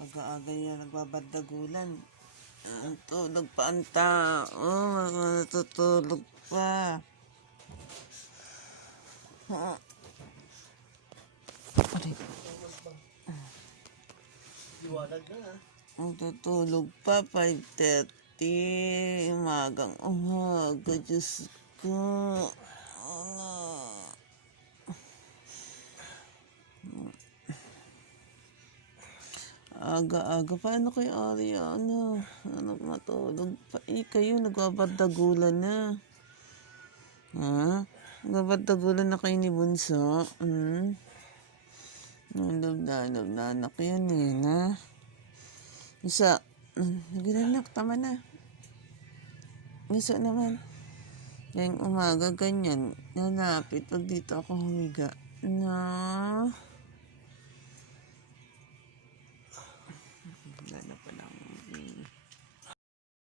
Aga-aga yan, nagbabadagulan. Tulog pa ang tao. Natutulog pa. Liwanag na Natutulog pa, 5:30. Umaga, Diyos ko. Aga-aga. Paano kayo, Ariana? Matulog pa. Kayo, nagbabadagulan na. Ha? Nagbabadagulan na kayo ni Bunso? Nalab na anak yan na. Isa. Naginanak, tama na. Isa naman. Ngayong umaga, ganyan. Nalapit pag dito ako humiga. Na.